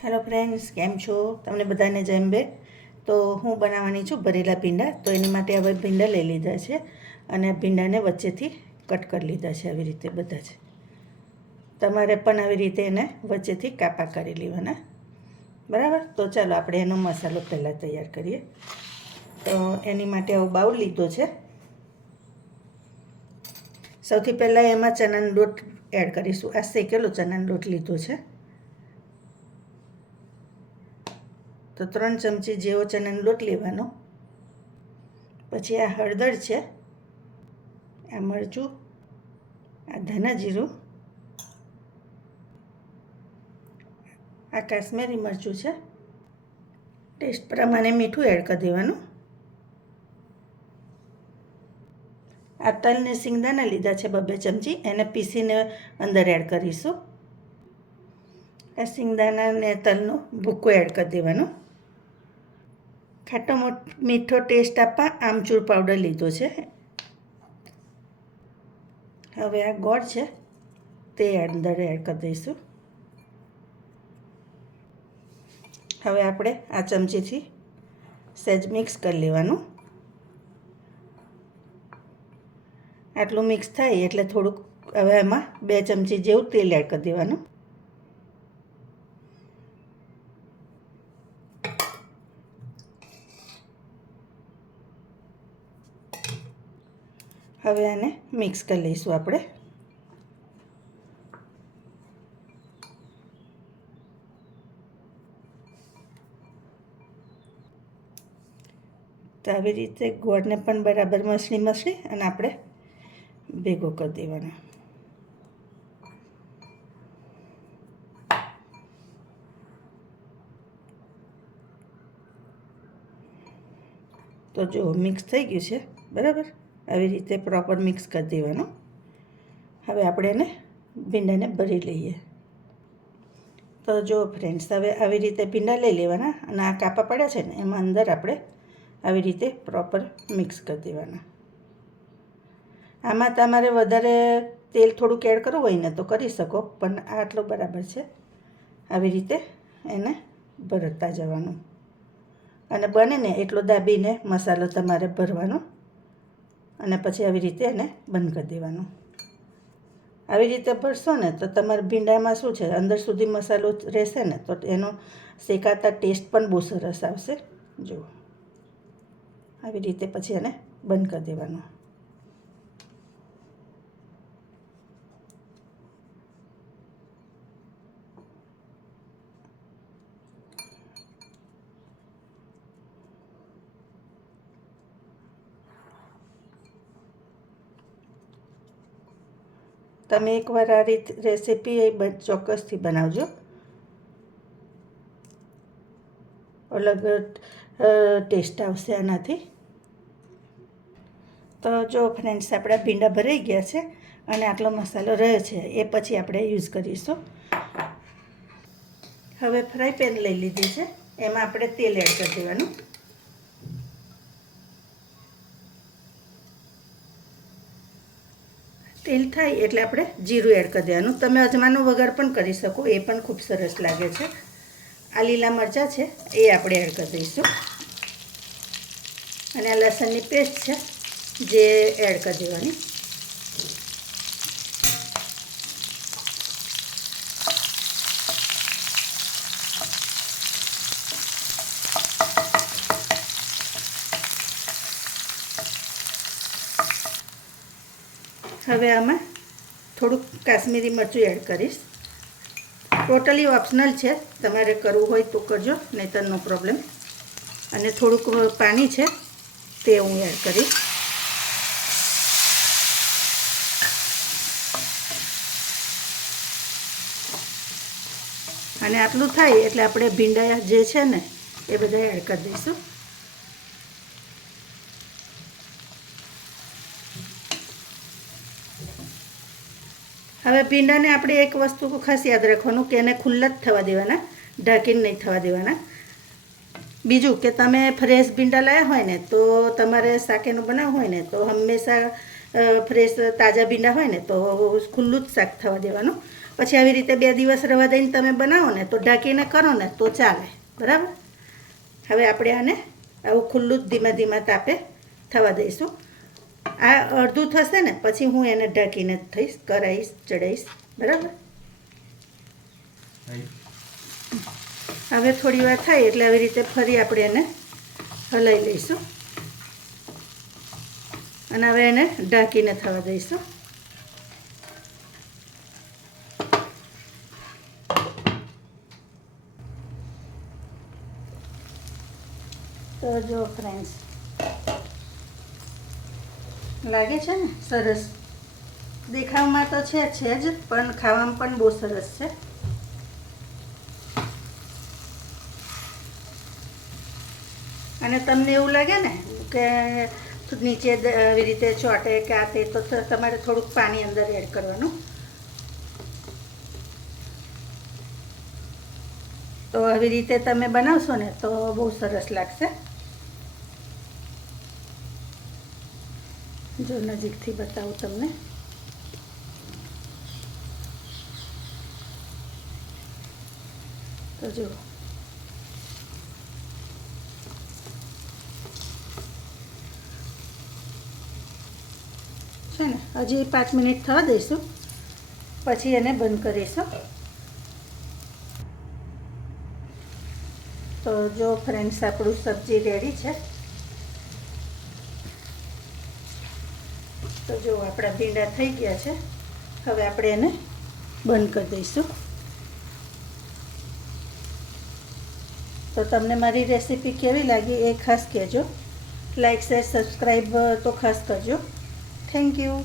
Hello friends, કેમ છો? તમને બધાને જેમ બે. તો હું બનાવવાની છું ભરેલા ભીંડા. તો એની માટે હવે ભીંડા લઈ લીધા છે અને ભીંડાને વચ્ચેથી કટ કરી લીધા છે આવી રીતે બધા જ. તમારે પણ આવી રીતે એને વચ્ચેથી કાપા કરી લેવાના, બરાબર? તો ચાલો આપણે એનો મસાલો પહેલાં તૈયાર કરીએ. તો એની માટે આવો બાઉલ લીધો છે. સૌથી પહેલાં એમાં ચણાનો લોટ એડ કરીશું. આ શેકેલો ચણાનો લોટ લીધો છે. તો 3 ચમચી જેવો ચણાનો લોટ લેવાનો. પછી આ હળદર છે, આ મરચું, આ ધાણા જીરું, આ કાશ્મીરી મરચું છે. ટેસ્ટ પ્રમાણે મીઠું એડ કરી દેવાનું. આ તલ ને સિંગદાણા લીધા છે 2 ચમચી, એને પીસીને અંદર એડ કરીશું. આ સિંગદાણા ને તલનો ભૂકો એડ કરી દેવાનો. ખાટો મીઠો ટેસ્ટ આપવા આમચૂર પાવડર લીધો છે. હવે આ ગોળ છે તે અંદર એડ કરી દઈશું. હવે આપણે આ ચમચીથી સહેજ મિક્સ કરી લેવાનું. આટલું મિક્સ થાય એટલે થોડુંક હવે એમાં 2 ચમચી જેવું તેલ એડ કરી દેવાનું. હવે આને મિક્સ કરી લઈશું આપણે. તો આવી રીતે ગોળને પણ બરાબર મસળી અને આપણે ભેગો કરી દેવાનો. તો જો મિક્સ થઈ ગયું છે, બરાબર? આવી રીતે પ્રોપર મિક્સ કરી દેવાનું. હવે આપણે એને ભીંડાને ભરી લઈએ. તો જો ફ્રેન્ડ્સ, હવે આવી રીતે ભીંડા લઈ લેવાના અને આ કાપા પડ્યા છે ને એમાં અંદર આપણે આવી રીતે પ્રોપર મિક્સ કરી દેવાના. આમાં તમારે વધારે તેલ થોડુંક એડ કરવું હોય ને તો કરી શકો, પણ આટલો બરાબર છે. આવી રીતે એને ભરતા જવાનું અને બને ને એટલો દાબીને મસાલો તમારે ભરવાનો અને પછી આવી રીતે એને બંધ કરી દેવાનું. આવી રીતે ભરશો ને તો તમારા ભીંડામાં શું છે, અંદર સુધી મસાલો રહેશે ને તો એનો શેકાતા ટેસ્ટ પણ બહુ સરસ આવશે. જુઓ, આવી રીતે પછી એને બંધ કરી દેવાનું. તમે એકવાર આ રેસીપી ચોક્કસથી બનાવજો. અલગ ટેસ્ટ આવશે આનાથી. તો જો ફ્રેન્ડ્સ, આપણા ભીંડા ભરાઈ ગયા છે અને આટલો મસાલો રહ્યો છે એ પછી આપણે યુઝ કરીશું. હવે ફ્રાય પેન લઈ લીધી છે, એમાં આપણે તેલ એડ કરી દેવાનું. તેલ થાય એટલે આપણે જીરું એડ કરી દેવાનું. તમે અજમાનો વઘાર પણ કરી શકો, એ પણ ખૂબ સરસ લાગે છે. આ લીલા મરચાં છે એ આપણે એડ કરી દઈશું અને આ લસણની પેસ્ટ છે જે એડ કરી દેવાની. હવે આમાં થોડુંક કાશ્મીરી મરચું એડ કરીશ. ટોટલી ઓપ્શનલ છે, તમારે કરવું હોય તો કરજો, નહીંતર નો પ્રોબ્લેમ. અને થોડુંક પાણી છે તે હું એડ કરીશ. અને આટલું થાય એટલે આપણે ભીંડા જે છે ને એ બધા એડ કરી દઈશું. હવે ભીંડાને આપણે એક વસ્તુ ખાસ યાદ રાખવાનું કે એને ખુલ્લા જ થવા દેવાના, ઢાંકીને નહીં થવા દેવાના. બીજું કે તમે ફ્રેશ ભીંડા લાવ્યા હોય ને તો તમારે શાકેનું બનાવવું હોય ને તો હંમેશા ફ્રેશ તાજા ભીંડા હોય ને તો ખુલ્લું જ શાક થવા દેવાનું. પછી આવી રીતે 2 દિવસ રવા દઈને તમે બનાવો ને તો ઢાંકીને કરો ને તો ચાલે. બરાબર. હવે આપણે આને આવું ખુલ્લું જ ધીમા તાપે થવા દઈશું. આ અડધું થશે ને પછી હું એને ઢાંકીને થઈશ, કરાવીશ, ચડાવીશ. બરાબર. હવે થોડી વાર થાય એટલે આવી રીતે ફરી આપણે એને હલાવી લઈશું અને હવે એને ઢાંકીને થવા દઈશું. તો જો ફ્રેન્ડ્સ, લાગે છે ને સરસ. દેખાવમાં તો છે જ પણ ખાવામાં પણ બહુ સરસ છે. અને તમને એવું લાગે ને કે નીચે આવી રીતે ચોટે કે આ તે, તો તમારે થોડુંક પાણી અંદર એડ કરવાનું. તો આવી રીતે તમે બનાવશો ને તો બહુ સરસ લાગશે. જો નજીકથી બતાવું તમને. તો જો છે ને, હજી 5 મિનિટ થવા દઈશું પછી એને બંધ કરીશું. તો જો ફ્રેન્ડ્સ, આપણું સબ્જી રેડી છે. તો જો આપણા ભીંડા થઈ ગયા છે. હવે આપણે એને બંધ કરી દઈશું. તો તમને મારી રેસીપી કેવી લાગી એ ખાસ કહેજો. લાઈક, શેર, સબસ્ક્રાઈબ તો ખાસ કરજો. Thank you.